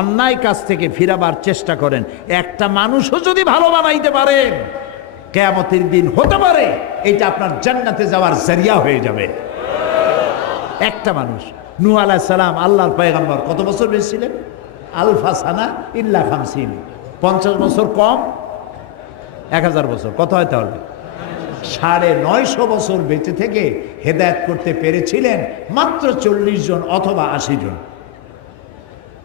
অন্যায় কাজ থেকে ফিরাবার চেষ্টা করেন। একটা মানুষও যদি ভালো বানাইতে পারেন, কিয়ামতের দিন হতে পারে এটা আপনার জান্নাতে যাওয়ার জারিয়া হয়ে যাবে। একটা মানুষ, নূহ আলাইহিস সালাম আল্লাহর পয়গম্বর, কত বছর বেঁচে ছিলেন? আলফা সানা ইল্লা 50, 50 বছর কম 1000 বছর, কত হয় তাহলে? 950 বছর বেঁচে থেকে হেদায়েত করতে পেরেছিলেন মাত্র 40 জন অথবা 80 জন।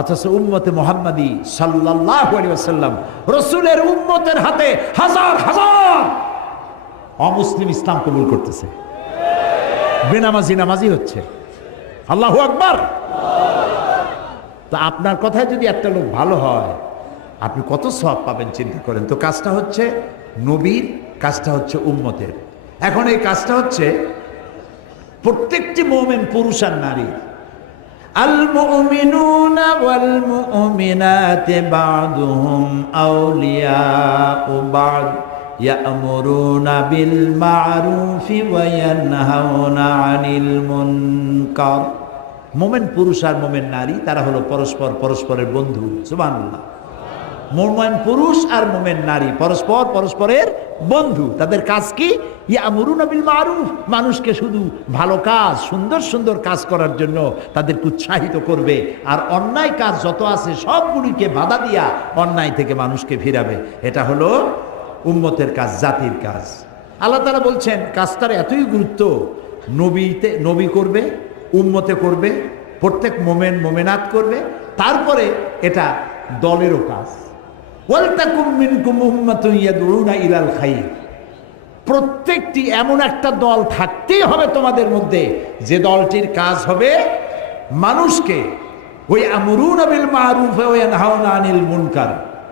অথচ উম্মতে মুহাম্মাদি সাল্লাল্লাহু আলাইহি ওয়াসাল্লাম, রাসূলের উম্মতের হাতে হাজার হাজার অমুসলিম ইসলাম কবুল করতেছে, বেনামাজি নামাজি হচ্ছে। আল্লাহু আকবার। তো আপনার কথায় যদি একটা লোক ভালো হয়, আপনি কত সওয়াব পাবেন চিন্তা করেন তো। কাজটা হচ্ছে নবীর, কাজটা হচ্ছে উম্মতের। এখন এই কাজটা হচ্ছে প্রত্যেকটি মুমিন, পুরুষ আর নারী। আল মুমিনুনা ওয়াল মুমিনাতু বা'দুহুম আউলিয়াউ বা'দ ইয়া'মুরুনা বিল মা'রুফি ওয়া ইয়ানহাউনা আনিল মুনকার। মুমিন পুরুষ আর মুমিন নারী, তারা হলো পরস্পরের বন্ধু। সুবহানাল্লাহ। মুমিন পুরুষ আর মুমিন নারী পরস্পরের বন্ধু। তাদের কাজ কি? ইয়া'মুরুনা বিল মা'রুফ, মানুষকে শুধু ভালো কাজ, সুন্দর সুন্দর কাজ করার জন্য তাদেরকে উৎসাহিত করবে, আর অন্যায় কাজ যত আছে সবগুলিকে বাধা দিয়া অন্যায় থেকে মানুষকে ফিরাবে। এটা হলো উম্মতের কাজ, জাতির কাজ। আল্লাহ তাআলা বলছেন কাজটার এতই গুরুত্ব, নবী করবে, উম্মতে করবে, প্রত্যেক মুমিন মুমিনাত করবে, তারপরে এটা দলেরও কাজ। ওয়ালতাকুম মিনকুম উম্মাতুন ইয়াদউনা ইলাল খায়র। প্রত্যেকটি এমন একটা দল থাকতেই হবে তোমাদের মধ্যে, যে দলটির কাজ হবে মানুষকে ওই আমরুনা বিল মারুফ ওয়া ইয়ানহাউনা আনিল মুনকার,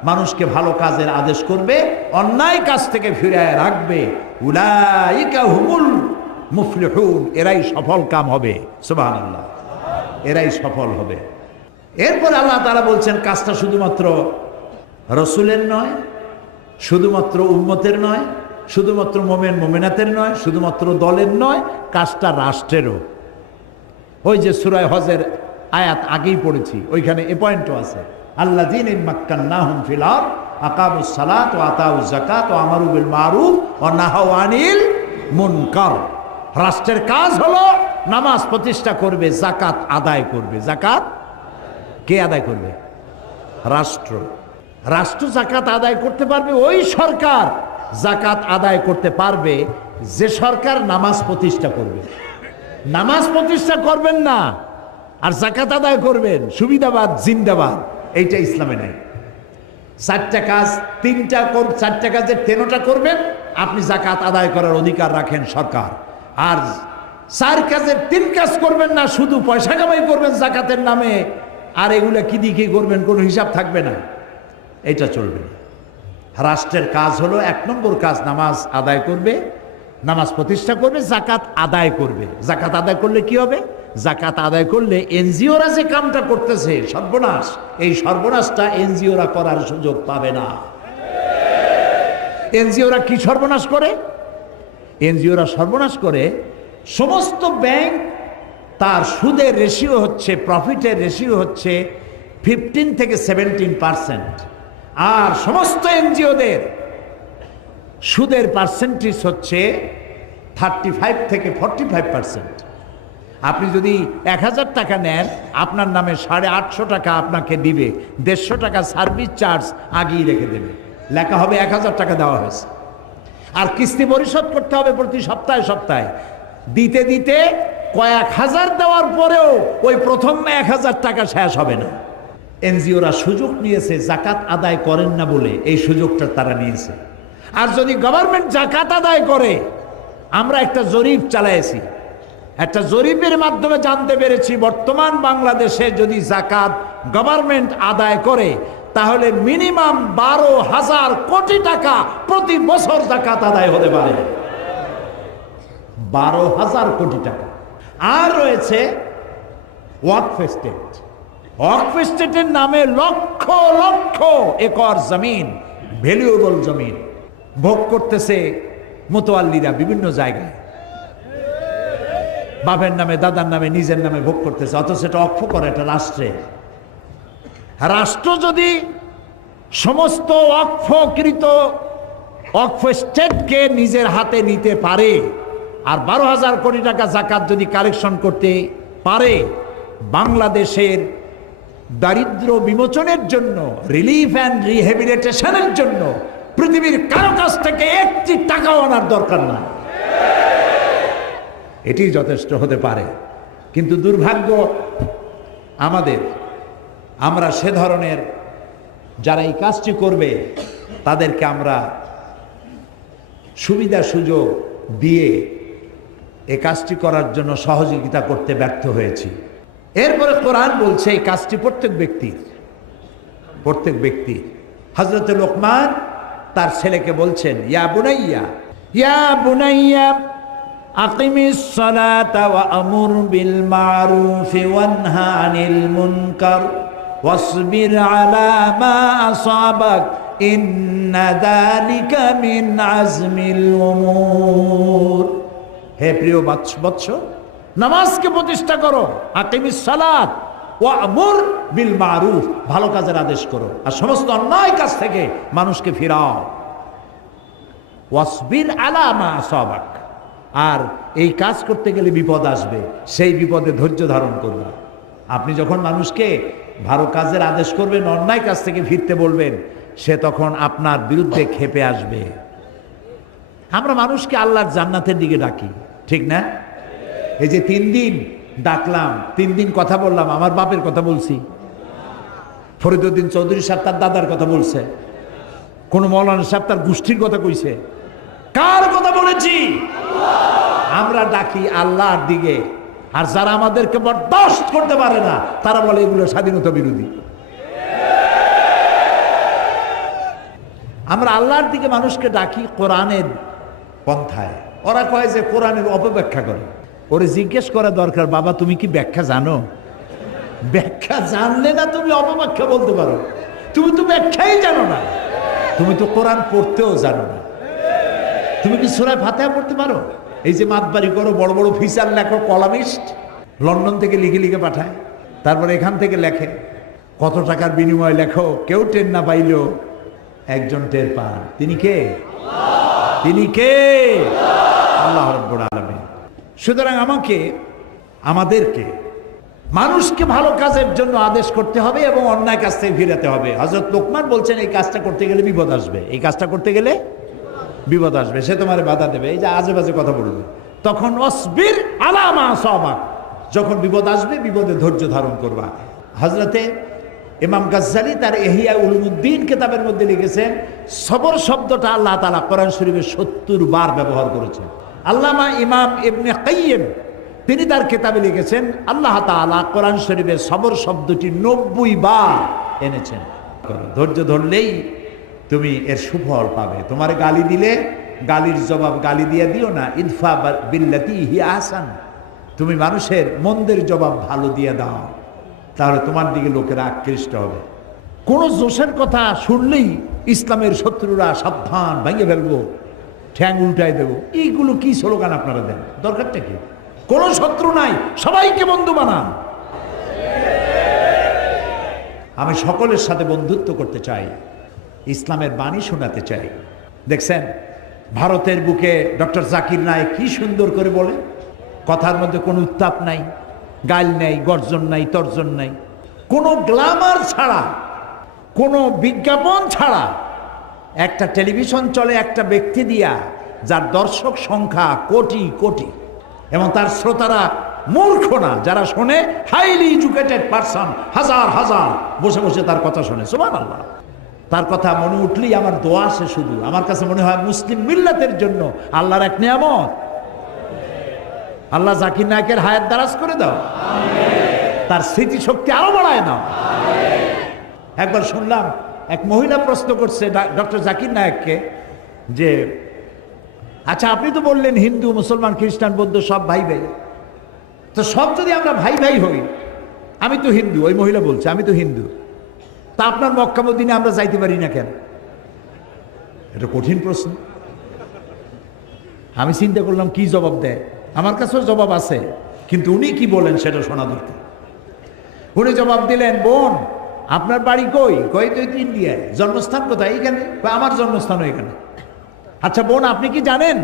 মানুষকে ভালো কাজের আদেশ করবে, অন্যায় কাজ থেকে ফিরিয়ে রাখবে। উলাইকা হুমুল মুফলিহুন, এরাই সফল কাম হবে। সুবহানাল্লাহ, এরাই সফল হবে। এরপর আল্লাহ তাআলা বলছেন কাজটা শুধুমাত্র রসুলের নয়, শুধুমাত্র উম্মতের নয়, শুধুমাত্র মুমিন মুমিনাতের নয়, শুধুমাত্র দলের নয়, কাজটা রাষ্ট্রেরও। ওই যে সূরা হজের আয়াত আগেই পড়েছি, ওইখানে এ পয়েন্টও আছে। আল্লাযীনা মাক্কান্নাহুম ফিল আরদ আকামুস সালাত ওয়া আতাউজ যাকাত ওয়া আমারু বিল মারুফ ওয়া নাহাউ আনিল মুনকার। রাষ্ট্রের কাজ হলো নামাজ প্রতিষ্ঠা করবে, যাকাত আদায় করবে। যাকাত কে আদায় করবে? রাষ্ট্র। রাষ্ট্র যাকাত আদায় করতে পারবে ওই সরকার, যাকাত আদায় করতে পারবে যে সরকার নামাজ প্রতিষ্ঠা করবে। নামাজ প্রতিষ্ঠা করবেন না আর যাকাত আদায় করবেন, সুবিধাবাদ জিন্দাবাদ, এইটা ইসলামে নাই। 4টা কাজ, 4টা কাজের 3টা করবেন, আপনি যাকাত আদায় করার অধিকার রাখেন সরকার। আর 4 কাজের 3 কাজ করবেন না, শুধু পয়সা কামাই করবেন যাকাতের নামে, আর এগুলা কি দিয়ে করবেন কোনো হিসাব থাকবে না, এটা চলবে না। রাষ্ট্রের কাজ হলো 1 নম্বর কাজ, নামাজ আদায় করবে, নামাজ প্রতিষ্ঠা করবে, যাকাত আদায় করবে। যাকাত আদায় করলে কি হবে? যাকাত আদায় করলে এনজিওরা যে কামটা করতেছে সর্বনাশ, এই সর্বনাশটা এনজিওরা করার সুযোগ পাবে না। এনজিওরা কি সর্বনাশ করে? এনজিওরা সর্বনাশ করে সমস্ত ব্যাংক, তার সুদের রেশিও হচ্ছে, প্রফিটের রেশিও হচ্ছে 15 থেকে 17%, আর সমস্ত এনজিওদের সুদের পার্সেন্টেজ হচ্ছে 35 থেকে 45%। আপনি যদি 1000 টাকা নেন, আপনার নামে 850 টাকা আপনাকে দিবে, 150 টাকা সার্ভিস চার্জ আগেই রেখে দেবে, লেখা হবে 1000 টাকা দেওয়া হয়েছে। আর কিস্তি পরিশোধ করতে হবে প্রতি সপ্তাহে সপ্তাহে। দিতে দিতে কয়েক হাজার দেওয়ার পরেও ওই প্রথম 1000 টাকা শেষ হবে না। এনজিওরা সুযোগ নিয়েছে, যাকাত আদায় করেন না বলে এই সুযোগটা তারা নিয়েছে। আর যদি গভর্নমেন্ট যাকাত আদায় করে, আমরা একটা জরিপ চালাইছি, একটা জরিপের মাধ্যমে জানতে পেরেছি বর্তমান বাংলাদেশে যদি যাকাত গভর্নমেন্ট আদায় করে, তাহলে মিনিমাম 12,000 কোটি টাকা প্রতি বছর যাকাত আদায় হতে পারে। 12,000 কোটি টাকা। আর রয়েছে ওয়াকফ এস্টেট। ওয়াকফ এস্টেটের নামে লক্ষ লক্ষ একর জমিন, ভ্যালুয়েবল জমিন ভোগ করতেছে মোতোয়াল্লিরা বিভিন্ন জায়গায়। বাপের নামে, দাদার নামে, নিজের নামে ভোগ করতেছে, অথচ এটা অক্ষ করে এটা রাষ্ট্রে। রাষ্ট্র যদি সমস্ত ওয়াকফ স্টেটকে নিজের হাতে নিতে পারে আর 12,000 কোটি টাকা যাকাত যদি কালেকশন করতে পারে, বাংলাদেশের দারিদ্র বিমোচনের জন্য, রিলিফ অ্যান্ড রিহ্যাবিলিটেশনের জন্য পৃথিবীর কারো কাছ থেকে একটি টাকাও আনার দরকার না। এটি যথেষ্ট হতে পারে। কিন্তু দুর্ভাগ্য আমাদের, আমরা সে ধরনের যারা এই কাজটি করবে তাদেরকে আমরা সুবিধা সুযোগ দিয়ে এই কাজটি করার জন্য সহযোগিতা করতে ব্যর্থ হয়েছি। এরপরে কোরআন বলছে এই কাজটি প্রত্যেক ব্যক্তির। হযরত লোকমান তার ছেলেকে বলছেন, ইয়া বুনাইয়া আকিমিস সালাতা ওয়া আমুর বিল মারুফি ওয়ানহা আনিল মুনকার ওয়াসবির আলা মা আসাবাক ইন্না যালিকা মিন আজমিল উমুর। হে প্রিয় বৎস, নামাজকে প্রতিষ্ঠা করো, আকিমিস সালাত ওয়া আমুর বিল মারুফ, ভালো কাজের আদেশ করো আর সমস্ত অন্যায় কাজ থেকে মানুষকে ফিরাও। ওয়াসবির আলা মা আসাবাক, আর এই কাজ করতে গেলে বিপদ আসবে, সেই বিপদে ধৈর্য ধারণ করবে। আপনি যখন মানুষকে ভালো কাজের আদেশ করবেন, অন্যায় কাজ থেকে ফিরতে বলবেন, সে তখন আপনার বিরুদ্ধে ক্ষেপে আসবে। আমরা মানুষকে আল্লাহর জান্নাতের দিকে ডাকি, ঠিক না? এই যে 3 দিন ডাকলাম, 3 দিন কথা বললাম, আমার বাপের কথা বলছি, ফরিদউদ্দিন চৌধুরী সাহেব তার দাদার কথা বলছে, কোন মৌলানা সাহেব তার গোষ্ঠীর কথা কইছে, কার কথা বলেছি? আমরা ডাকি আল্লাহর দিকে। আর যারা আমাদেরকে বরদাস্ত করতে পারে না তারা বলে এগুলো স্বাধীনতা বিরোধী। আমরা আল্লাহর দিকে মানুষকে ডাকি কোরআনের পন্থায়। ওরা কয় যে কোরআনের অপব্যাখ্যা করে। ওরে জিজ্ঞেস করা দরকার, বাবা তুমি কি ব্যাখ্যা জানো? ব্যাখ্যা জানলে না তুমি অপব্যাখ্যা বলতে পারো। তুমি তো ব্যাখ্যাই জানো না, তুমি তো কোরআন পড়তেও জানো না। তুমি কি সূরা ফাতিহা পড়তে পারো? এই যে মাতবাড়ি করো, বড় বড় ফিচার লেখো, কলামিস্ট লন্ডন থেকে লিখে পাঠায়, তারপরে এখান থেকে লেখে, কত টাকার বিনিময়ে লেখো, কেউ টের না পাইলেও একজন টের পান। তিনি কে? আল্লাহ রাব্বুল আলামিন। সুতরাং আমাদেরকে মানুষকে ভালো কাজের জন্য আদেশ করতে হবে এবং অন্যায় কাজ থেকে ফিরাতে হবে। হযরত লোকমান বলছেন এই কাজটা করতে গেলে বিপদ আসবে, এই কাজটা করতে গেলে বিপদ আসবে, সে তোমার বাধা দেবে, এই যে আজে বাজে কথা বলবে। তখন অসবির আলা মা আসাবাক, যখন বিপদ আসবে বিপদে ধৈর্য ধারণ করবা। হযরতে ইমাম গাজ্জালী তার ইহয়া উলুমুদ্দিন কিতাবের মধ্যে লিখেছেন, সবর শব্দটা আল্লাহ তাআলা কোরআন শরীফে 70 বার ব্যবহার করেছেন। আল্লামা ইমাম ইবনে কাইয়িম তিনি তার কিতাবে লিখেছেন, আল্লাহ তাআলা কোরআন শরীফে সবর শব্দটি 90 বার এনেছেন। ধৈর্য ধরলেই তুমি এর সুফল পাবে। তোমার গালি দিলে গালির জবাব গালি দিয়ে দিও না, ইদফা বিল্লাতি হিয়া আহসান, তুমি মানুষের মন্দের জবাব ভালো দিয়ে দাও, তাহলে তোমার দিকে লোকেরা আকৃষ্ট হবে। কোন জোশের কথা শুনলেই ইসলামের শত্রুরা সাবধান, ভেঙে ফেলবো, ঠ্যাং উল্টাই দেবো, এইগুলো কি স্লোগান আপনারা দেন? দরকারটা কি? কোনো শত্রু নাই, সবাইকে বন্ধু বানান। আমি সকলের সাথে বন্ধুত্ব করতে চাই, ইসলামের বাণী শোনাতে চাই। দেখছেন ভারতের বুকে ডক্টর জাকির নায়েক কি সুন্দর করে বলে, কথার মধ্যে কোনো উত্তাপ নাই, গাল নাই, গর্জন নাই, তর্জন নাই, কোনো গ্ল্যামার ছাড়া, কোনো বিজ্ঞাপন ছাড়া একটা টেলিভিশন চলে একটা ব্যক্তি দিয়া, যার দর্শক সংখ্যা কোটি কোটি, এবং তার শ্রোতারা মূর্খ না, যারা শোনে হাইলি এডুকেটেড পারসন, হাজার হাজার বসে বসে তার কথা শোনে। সুবহানাল্লাহ। তার কথা মনে উঠলেই আমার দোয়া আসে শুধু। আমার কাছে মনে হয় মুসলিম মিল্লাতের জন্য আল্লাহর এক নিয়ামত। আল্লাহ জাকির নায়েকের হায়াত দারাজ করে দাও, তার স্মৃতিশক্তি আরো বাড়ায় দাও। একবার শুনলাম এক মহিলা প্রশ্ন করছে ডক্টর জাকির নায়েককে যে, আচ্ছা আপনি তো বললেন হিন্দু মুসলমান খ্রিস্টান বৌদ্ধ সব ভাই ভাই, তো সব যদি আমরা ভাই ভাই হই, আমি তো হিন্দু, ওই মহিলা বলছে আমি তো হিন্দু, তা আপনার মক্কা মদিনে আমরা যাইতে পারি না কেন? এটা কঠিন প্রশ্ন। আমি চিন্তা করলাম কি জবাব দেয়। আমার কাছেও জবাব আছে, কিন্তু উনি কি বলেন সেটা শোনা দরকার। উনি জবাব দিলেন, বোন আপনার বাড়ি কই? কই তো ইন্ডিয়ায়। জন্মস্থান কোথায়? এখানে। আমার জন্মস্থানও এখানে। আচ্ছা বোন, আপনি কি জানেন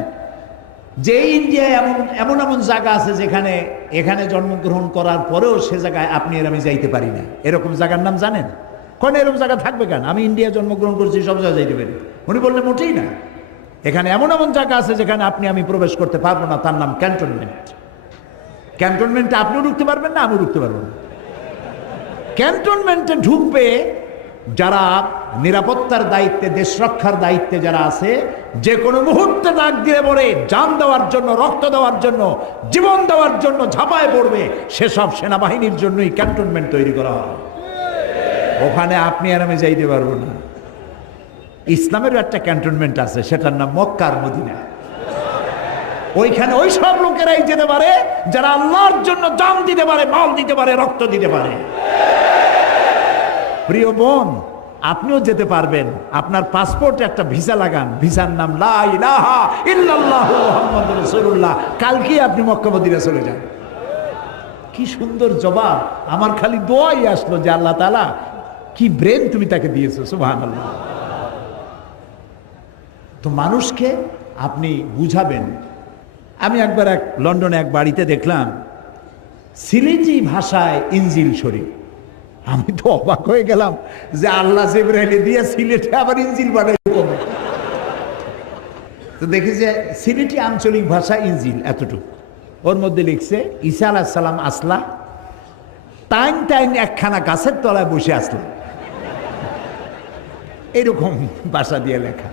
যে ইন্ডিয়ায় এমন এমন জায়গা আছে যেখানে এখানে জন্মগ্রহণ করার পরেও সে জায়গায় আপনি আর আমি যাইতে পারি না? এরকম জায়গার নাম জানেন? কোন এরকম জায়গা থাকবে কেন? আমি ইন্ডিয়া জন্মগ্রহণ করছি, সব জায়গায় যাইতে পারি। উনি বললেন মোটেই না, এখানে এমন এমন জায়গা আছে যেখানে আপনি আমি প্রবেশ করতে পারবো না, তার নাম ক্যান্টনমেন্ট। ক্যান্টনমেন্টে আপনিও ঢুকতে পারবেন না, আমিও ঢুকতে পারবো না। ক্যান্টনমেন্টে ঢুকবে যারা নিরাপত্তার দায়িত্বে, দেশ রক্ষার দায়িত্বে যারা আছে, যে কোনো মুহূর্তে ডাক দিয়ে পড়ে জান দেওয়ার জন্য, রক্ত দেওয়ার জন্য, জীবন দেওয়ার জন্য ঝাঁপায় পড়বে, সেসব সেনাবাহিনীর জন্যই ক্যান্টনমেন্ট তৈরি করা হয়। ওখানে আপনি আর আমি যাইতে পারবো না। ইসলামেরও একটা ক্যান্টনমেন্ট আছে, সেটার নাম মক্কা আর মদিনা। ওইখানে ওই সব লোকেরাই যেতে পারে যারা আল্লাহর জন্য জান দিতে পারে, মাল দিতে পারে, রক্ত দিতে পারে। প্রিয় বোন, আপনিও যেতে পারবেন। আপনার পাসপোর্টে একটা ভিসা লাগান, ভিসার নাম লা ইলাহা ইল্লাল্লাহু মুহাম্মাদুর রাসূলুল্লাহ। কালকে আপনি মক্কা মদিনা চলে যান। কি সুন্দর জবাব! আমার খালি দোয়াই আসলো যে আল্লাহ তাআলা কি ব্রেন তুমি তাকে দিয়েছো, সুবহানাল্লাহ। তো মানুষকে আপনি বুঝাবেন। আমি একবার লন্ডনে এক বাড়িতে দেখলাম সিলেটি ভাষায় ইনজিল শরীফ। আমি তো অবাক হয়ে গেলাম যে আল্লাহ জিবরাইলে দিয়ে সিলেটে আবার ইনজিল বানাইল। তো দেখি যে সিলেটি আঞ্চলিক ভাষা ইনজিল এতটুকু, ওর মধ্যে লিখছে ঈসা আলাইহিস সালাম আসলা, টাইম টাইম একখানা গাছের তলায় বসে আসলাম, এরকম ভাষা দিয়ে লেখা।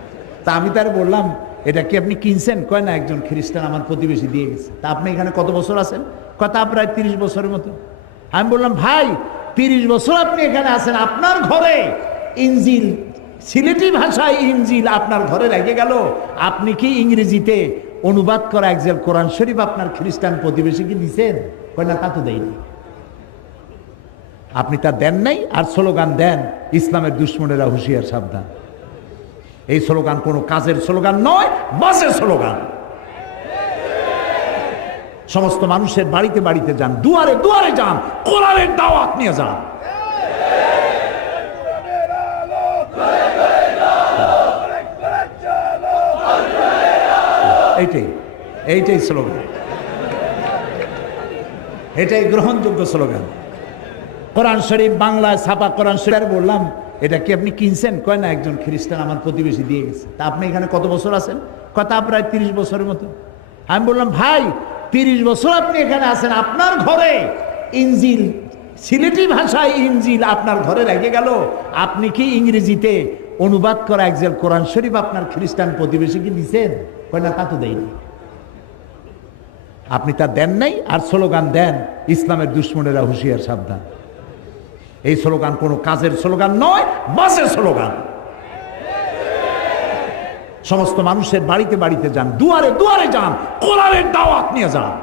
তা আমি তার বললাম, এটা কি আপনি কিনছেন? কয় না, একজন খ্রিস্টান আমার প্রতিবেশী দিয়ে গেছে। তা আপনি এখানে কত বছর আছেন? কথা প্রায় 30 বছরের মতো। আমি বললাম, ভাই 30 বছর আপনি এখানে আছেন, আপনার ঘরে ইনজিল, সিলেটি ভাষায় ইনজিল আপনার ঘরে রেখে গেল, আপনি কি ইংরেজিতে অনুবাদ করা একজেল কোরআন শরীফ আপনার খ্রিস্টান প্রতিবেশীকে দিচ্ছেন? কয় না, তা তো দেয়নি। আপনি তা দেন নাই, আর স্লোগান দেন ইসলামের দুশ্মনেরা হুঁশিয়ার, সাবধান। এই স্লোগান কোনো কাজের স্লোগান নয়, বাজে স্লোগান। সমস্ত মানুষের বাড়িতে বাড়িতে যান, দুয়ারে দুয়ারে যান, কোরআনের দাওয়াত নিয়ে যান। এইটাই স্লোগান, এটাই গ্রহণযোগ্য স্লোগান। কোরআন শরীফ বাংলায় ছাপা কোরআন শরীফ। বললাম, এটা কি আপনি কিনছেন? কয় না, একজন খ্রিস্টান আমার প্রতিবেশী দিয়ে গেছে। তা আপনি এখানে কত বছর আছেন? কথা প্রায় 30 বছরের মতো। আমি বললাম, ভাই 30 বছর আপনি এখানে আছেন, আপনার ঘরে ইনজিল, সিলেটি ভাষায় ইনজিল আপনার ঘরে রেখে গেল, আপনি কি ইংরেজিতে অনুবাদ করা একজেল কোরআন শরীফ আপনার খ্রিস্টান প্রতিবেশীকে দিচ্ছেন? কয় না, তা তো দেয়নি। আপনি তা দেন নাই, আর স্লোগান দেন ইসলামের দুশ্মনেরা হুঁশিয়ার, সাবধান। এই স্লোগান কোনো কাজের স্লোগান নয়, বাজে স্লোগান। সমস্ত মানুষের বাড়িতে বাড়িতে যান, দুয়ারে দুয়ারে যান, কোরআনের দাওয়াত নিয়ে যান।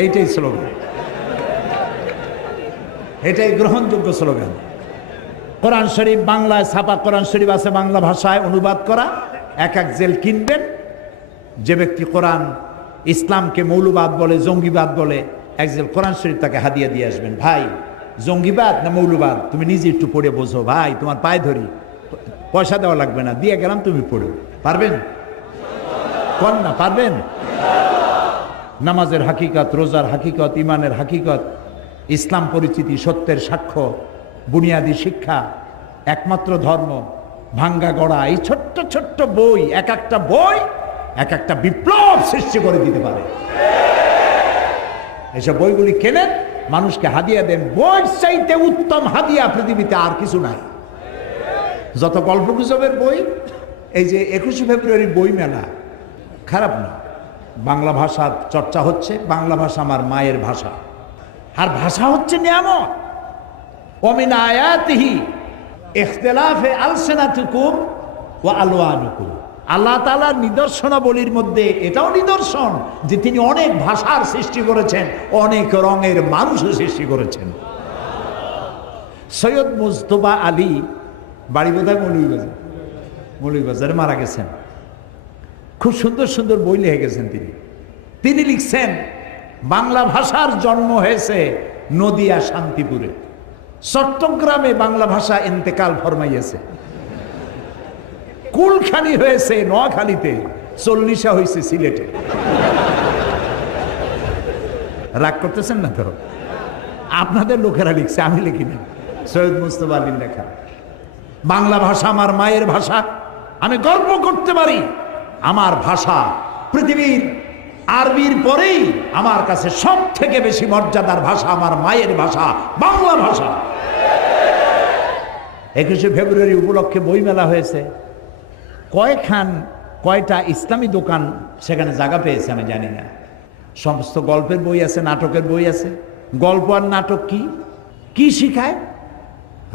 এইটাই স্লোগান, এটাই গ্রহণযোগ্য স্লোগান। কোরআন শরীফ বাংলায় ছাপা কোরআন শরীফ আছে, বাংলা ভাষায় অনুবাদ করা, এক জেল কিনবেন। যে ব্যক্তি কোরআন ইসলামকে মৌলবাদ বলে, জঙ্গিবাদ বলে, একজেল কোরআন শরীফ তাকে হাদিয়া দিয়ে আসবেন। ভাই জঙ্গিবাদ না মৌলবাদ তুমি নিজে একটু পড়ে বোঝো, ভাই তোমার পায়ে ধরি, পয়সা দেওয়া লাগবে না, দিয়ে গেলাম, তুমি পড়ো। পারবেন? কোন না পারবেন? নামাজের হাকিকত, রোজার হাকিকত, ইমানের হাকিকত, ইসলাম পরিচিতি, সত্যের সাক্ষ্য, বুনিয়াদী শিক্ষা, একমাত্র ধর্ম, ভাঙ্গা গড়া, এই ছোট্ট ছোট্ট বই, এক একটা বই এক একটা বিপ্লব সৃষ্টি করে দিতে পারে। এসব বইগুলি কেনেন, মানুষকে হাদিয়া দেন। বই চাইতে উত্তম হাদিয়া পৃথিবীতে আর কিছু নাই। যত গল্প গুজবের বই, এই যে 21শে ফেব্রুয়ারি বই মেলা, খারাপ না, বাংলা ভাষা চর্চা হচ্ছে। বাংলা ভাষা আমার মায়ের ভাষা, আর ভাষা হচ্ছে নিয়ামত। ওমিন আয়াতিহি ইখতিলাফে আলসিনাতিকুম ওয়া আলওয়ানুকুম। আল্লাহ তাআলার নিদর্শনাবলীর মধ্যে এটাও নিদর্শন যে তিনি অনেক ভাষার সৃষ্টি করেছেন, অনেক রঙের মানুষও সৃষ্টি করেছেন। সৈয়দ মুজতবা আলী, বাড়ি বোধহয় মৌলভীবাজারে মারা গেছেন। খুব সুন্দর সুন্দর বই লিখে গেছেন তিনি। তিনি লিখছেন বাংলা ভাষার জন্ম হয়েছে নদিয়া শান্তিপুরে, চট্টগ্রামে বাংলা ভাষা ইন্তেকাল ফরমাইয়েছে, কুলখানি হয়েছে নোয়াখালীতে, চল্লিশা হয়েছে সিলেটে। রাগ করতেছেন না তো? আপনাদের লোকেরা লিখছে, আমি লিখি না। সৈয়দ মুস্তফা আলীর লেখা। বাংলা ভাষা আমার মায়ের ভাষা, আমি গর্ব করতে পারি আমার ভাষা পৃথিবীর আরবির পরেই আমার কাছে সব থেকে বেশি মর্যাদার ভাষা আমার মায়ের ভাষা, বাংলা ভাষা। 21শে ফেব্রুয়ারি উপলক্ষে বইমেলা হয়েছে। কয়টা ইসলামী দোকান সেখানে জায়গা পেয়েছে আমি জানি না। সমস্ত গল্পের বই আছে, নাটকের বই আছে। গল্প আর নাটক কি শিখায়?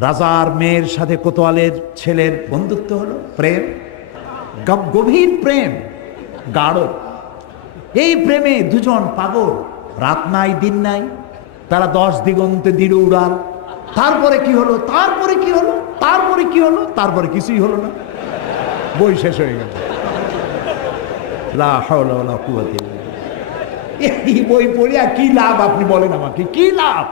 রাজার মেয়ের সাথে কোতোয়ালের ছেলের বন্ধুত্ব হলো, প্রেম, গভীর প্রেম, গাঢ়। এই প্রেমে দুজন পাগল, রাত নাই দিন নাই, তারা 10 দিগন্তে দিল উড়াল। তারপরে কি হলো, তারপরে কি হলো, তারপরে কি হলো, তারপরে কিছুই হলো না, বই শেষ হয়ে গেল। লা হাওলা ওয়ালা কুওয়াতা ইল্লা বিল্লাহ। এই বই পড়িয়া কি লাভ আপনি বলেন আমাকে, কি লাভ?